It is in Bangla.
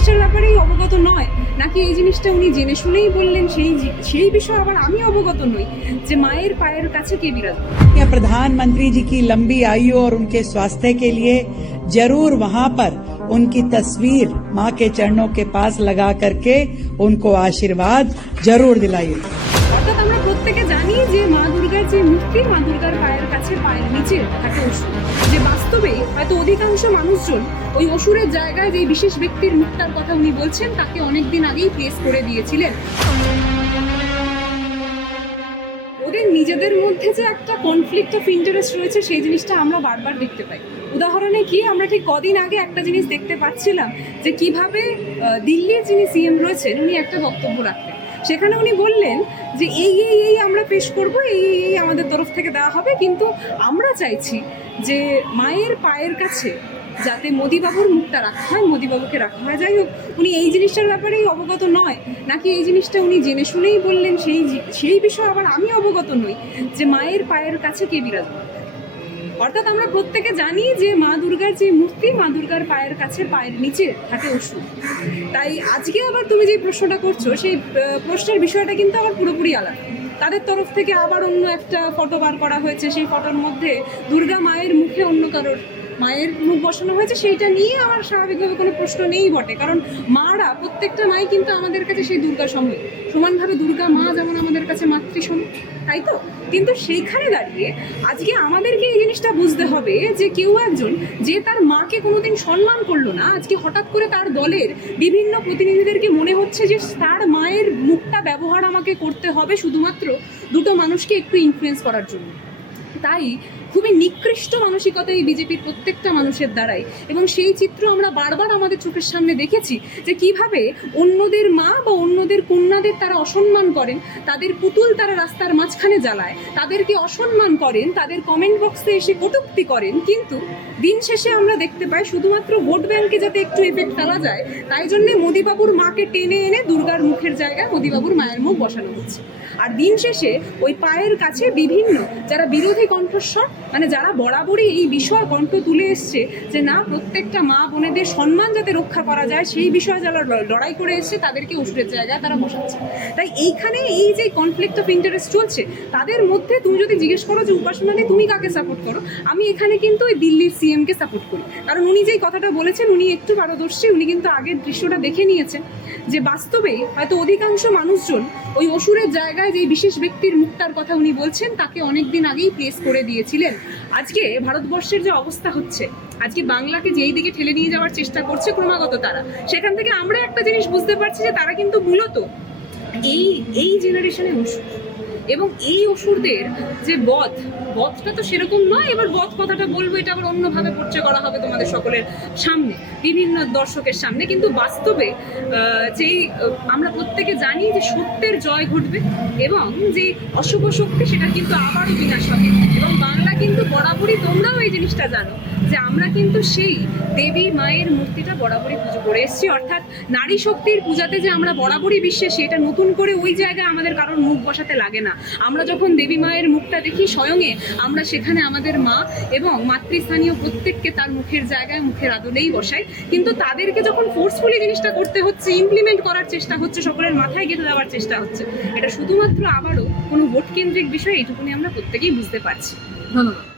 জিনিসটার ব্যাপারেই অবগত নয়, নাকি এই জিনিসটা উনি জেনে শুনেই বললেন সেই বিষয়ে আবার আমি অবগত নই যে মায়ের পায়ের কাছে কে বিরাজমান। प्रधानमंत्री जी की लंबी आयु और उनके स्वास्थ्य के लिए जरूर वहां पर उनकी तस्वीर मां के चरणों के पास लगा करके उनको आशीर्वाद जरूर दिलाइए। অর্থাৎ আমরা প্রত্যেকে জানি যে মা দুর্গার যে মূর্তি, মা দুর্গার পায়ের কাছে, পায়ের নিচে থাকে অসুর, যে বাস্তবে হয়তো অধিকাংশ মানুষজন ওই অসুরের জায়গায় যে বিশেষ ব্যক্তির মুক্তার কথা উনি বলছেন তাকে অনেকদিন আগেই প্লেস করে দিয়েছিলেন। ওদের নিজেদের মধ্যে যে একটা কনফ্লিক্ট অফ ইন্টারেস্ট রয়েছে সেই জিনিসটা আমরা বারবার দেখতে পাই। উদাহরণে কি, আমরা ঠিক কদিন আগে একটা জিনিস দেখতে পাচ্ছিলাম যে কিভাবে দিল্লির যিনি সিএম রয়েছেন উনি একটা বক্তব্য রাখলেন। সেখানে উনি বললেন যে এই আমরা পেশ করব, এই আমাদের তরফ থেকে দেওয়া হবে, কিন্তু আমরা চাইছি যে মায়ের পায়ের কাছে যাতে মোদিবাবুর মুখটা রাখা হয়, মোদিবাবুকে রাখা হয়। যাই হোক, উনি এই জিনিসটার ব্যাপারেই অবগত নয়, নাকি এই জিনিসটা উনি জেনে শুনেই বললেন সেই বিষয়ে আবার আমি অবগত নই যে মায়ের পায়ের কাছে কে বিরাজমান। অর্থাৎ আমরা প্রত্যেকে জানি যে মা দুর্গার যে মূর্তি, মা দুর্গার পায়ের কাছে, পায়ের নিচে থাকে অসুর। তাই আজকে আবার তুমি যে প্রশ্নটা করছো সেই প্রশ্নের বিষয়টা কিন্তু আবার পুরোপুরি আলাদা। তাদের তরফ থেকে আবার অন্য একটা ফটো বার করা হয়েছে, সেই ফটোর মধ্যে দুর্গা মায়ের মুখে অন্য কারোর মায়ের মুখ বসানো হয়েছে। সেইটা নিয়ে আমার স্বাভাবিকভাবে কোনো প্রশ্ন নেই বটে, কারণ মারা, প্রত্যেকটা মাই কিন্তু আমাদের কাছে সেই দুর্গা সমানভাবে দুর্গা মা যেমন আমাদের কাছে মাতৃসম, তাই তো? কিন্তু সেইখানে দাঁড়িয়ে আজকে আমাদেরকে এই জিনিসটা বুঝতে হবে যে কেউ একজন যে তার মাকে কোনোদিন সম্মান করলো না, আজকে হঠাৎ করে তার দলের বিভিন্ন প্রতিনিধিদেরকে মনে হচ্ছে যে তার মায়ের মুখটা ব্যবহার আমাকে করতে হবে শুধুমাত্র দুটো মানুষকে একটু ইনফ্লুয়েন্স করার জন্য। তাই খুবই নিকৃষ্ট মানসিকতা এই বিজেপির প্রত্যেকটা মানুষের দ্বারাই, এবং সেই চিত্র আমরা বারবার আমাদের চোখের সামনে দেখেছি যে কিভাবে অন্যদের মা বা অন্যদের কন্যাদের তারা অসম্মান করেন, তাদের পুতুল তারা রাস্তার মাঝখানে জ্বালায়, তাদেরকে অসম্মান করেন, তাদের কমেন্ট বক্সে এসে কটূক্তি করেন। কিন্তু দিন শেষে আমরা দেখতে পাই শুধুমাত্র ভোট ব্যাংকে যাতে একটু এফেক্ট ফেলা যায় তাই জন্যে মোদিবাবুর মাকে টেনে এনে দুর্গার মুখের জায়গায় মোদিবাবুর মায়ের মুখ বসানো হচ্ছে। আর দিন শেষে ওই পায়ের কাছে বিভিন্ন যারা বিরোধী কণ্ঠস্বর, মানে যারা বরাবরই এই বিষয় কণ্ঠ তুলে এসছে যে না, প্রত্যেকটা মা বোনেদের সম্মান যাতে রক্ষা করা যায় সেই বিষয়ে যারা লড়াই করে এসছে তাদেরকে অসুরের জায়গায় তারা বসাচ্ছে। তাই এইখানে এই যে কনফ্লিক্ট অফ ইন্টারেস্ট চলছে তাদের মধ্যে তুমি যদি জিজ্ঞেস করো যে উপাসনা নেই তুমি কাকে সাপোর্ট করো, আমি এখানে কিন্তু ওই দিল্লির সিএমকে সাপোর্ট করি। কারণ উনি যেই কথাটা বলেছেন উনি একটু পারদর্শী, উনি কিন্তু আগের দৃশ্যটা দেখে নিয়েছেন যে বাস্তবেই হয়তো অধিকাংশ মানুষজন ওই অসুরের জায়গায় যে বিশেষ ব্যক্তির মুক্তার কথা উনি বলছেন তাকে অনেকদিন আগেই প্লেস করে দিয়েছিলেন। আজকে ভারতবর্ষের যে অবস্থা হচ্ছে, আজকে বাংলাকে যেই দিকে ঠেলে নিয়ে যাওয়ার চেষ্টা করছে ক্রমাগত তারা, সেখান থেকে আমরা একটা জিনিস বুঝতে পারছি যে তারা কিন্তু মূলত এই জেনারেশনে অসুর, এবং এই অসুরদের যে বধটা তো সেরকম নয়। এবার বধ কথাটা বলবো এটা আবার অন্যভাবে পরিচয় করা হবে তোমাদের সকলের সামনে, বিভিন্ন দর্শকের সামনে, কিন্তু বাস্তবে যেই আমরা প্রত্যেকে জানি যে সত্যের জয় ঘটবে এবং যে অশুভ শক্তি সেটা কিন্তু আবারও বিনাশ হবে। এবং বাংলা কিন্তু বরাবরই, তোমরাও এই জিনিসটা জানো যে আমরা কিন্তু সেই দেবী মায়ের মূর্তিটা বরাবরই পুজো করে এসেছি। অর্থাৎ নারী শক্তির পূজাতে যে আমরা বরাবরই বিশ্বাসী, এটা নতুন করে ওই জায়গায় আমাদের কারোর মুখ বসাতে লাগে না। আমরা যখন দেবী মায়ের মুখটা দেখি স্বয়ংে আমরা সেখানে আমাদের মা এবং মাতৃস্থানীয় প্রত্যেককে তার মুখের জায়গায় মুখের আদলেই বসাই। কিন্তু তাদেরকে যখন ফোর্সফুলি জিনিসটা করতে হচ্ছে, ইমপ্লিমেন্ট করার চেষ্টা হচ্ছে, সকলের মাথায় গেঁথে দেওয়ার চেষ্টা হচ্ছে, এটা শুধুমাত্র আবারও কোনো ভোট কেন্দ্রিক বিষয়, এইটুকুনি আমরা প্রত্যেকেই বুঝতে পারছি। ধন্যবাদ।